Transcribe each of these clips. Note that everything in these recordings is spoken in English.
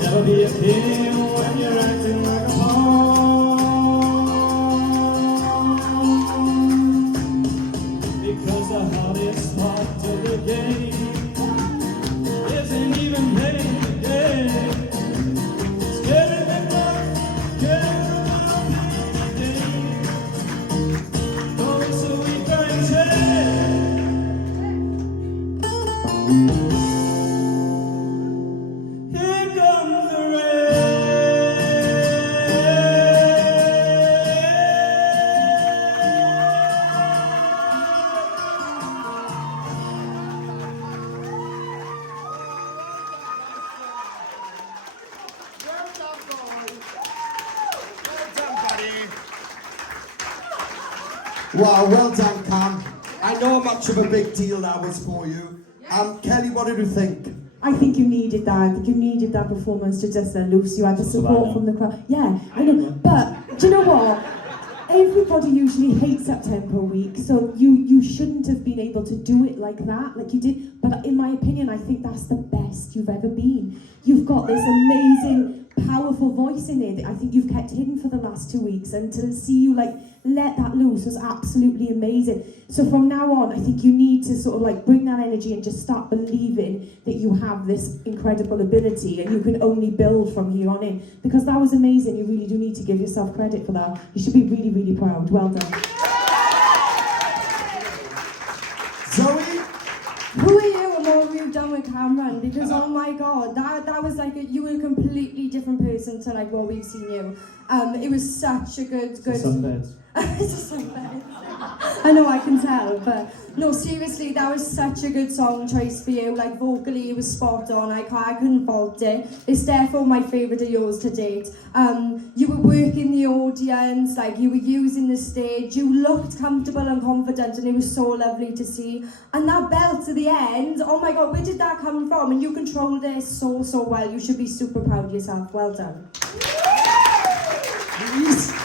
Never be a king when you're acting like a pawn. Because the hardest part of the game isn't even playing the game. It's getting the clock, getting about playing the game. Oh, so we can say. Here comes the Wow, well done, Cam. I know how much of a big deal that was for you. Kelly, what did you think? I think you needed that. I think you needed that performance to just let loose. You had the support from the crowd. Yeah, I know. But do you know what? Everybody usually hates Uptempo week, so you shouldn't have been able to do it like that, like you did. But in my opinion, I think that's the best you've ever been. You've got this amazing, powerful voice in it that I think you've kept hidden for the last 2 weeks, and to see you like let that loose was absolutely amazing. So from now on, I think you need to sort of like bring that energy and just start believing that you have this incredible ability and you can only build from here on in. Because that was amazing. You really do need to give yourself credit for that. You should be really, really proud. Well done. Zoe? Who are you and what have you done with Cameron? Because oh my god, that was like you were a completely different person to like what we've seen you. It was such a good. Sunbeds. It's a sunbed. I know, I can tell, but no, seriously, that was such a good song choice for you. Like vocally, it was spot on. I couldn't fault it. It's therefore my favourite of yours to date. You were working the audience, like you were using the stage. You looked comfortable and confident, and it was so lovely to see. And that belt at the end, oh my god, where did that come from? And you controlled it so well. You should be super proud of yourself. Well done.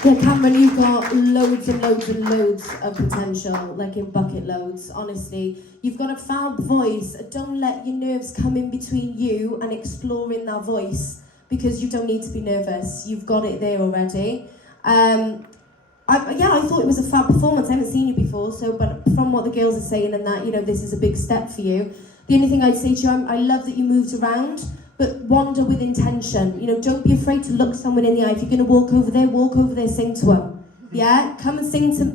Yeah, Cameron, you've got loads and loads and loads of potential, like in bucket loads, honestly. You've got a fab voice. Don't let your nerves come in between you and exploring that voice, because you don't need to be nervous. You've got it there already. I thought it was a fab performance. I haven't seen you before, but from what the girls are saying and that, you know, this is a big step for you. The only thing I'd say to you, I love that you moved around, but wander with intention. You know, don't be afraid to look someone in the eye. If you're going to walk over there, sing to them. Yeah? Come and sing to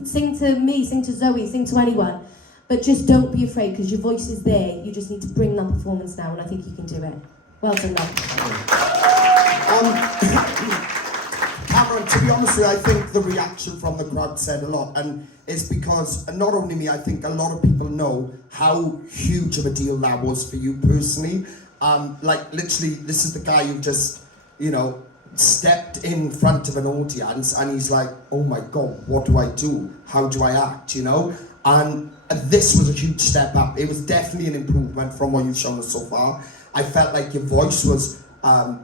me, sing to Zoe, sing to anyone. But just don't be afraid, because your voice is there. You just need to bring that performance now, and I think you can do it. Well done, love. Cameron, to be honest with you, I think the reaction from the crowd said a lot, and it's because, not only me, I think a lot of people know how huge of a deal that was for you personally. Like literally, this is the guy who just, you know, stepped in front of an audience and he's like, oh my God, what do I do? How do I act, you know? And this was a huge step up. It was definitely an improvement from what you've shown us so far. I felt like your voice was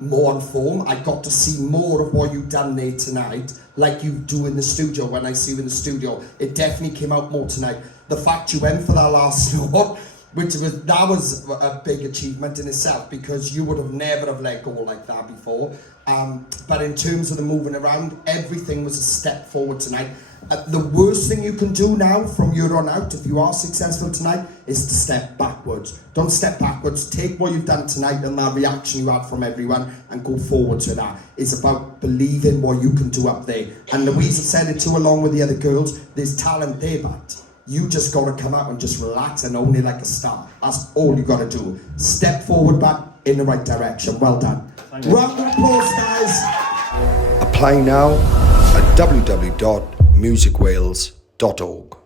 more on form. I got to see more of what you've done there tonight, like you do in the studio. When I see you in the studio, it definitely came out more tonight. The fact you went for that last note, that was a big achievement in itself, because you would have never have let go like that before. But in terms of the moving around, everything was a step forward tonight. The worst thing you can do now from here on out, if you are successful tonight, is to step backwards. Don't step backwards. Take what you've done tonight and that reaction you had from everyone and go forward to that. It's about believing what you can do up there. And Louise said it too, along with the other girls. There's talent there, but you just got to come out and just relax and own it like a star. That's all you got to do. Step forward, but in the right direction. Well done. Round of applause, guys. Apply now at www.musicwales.org.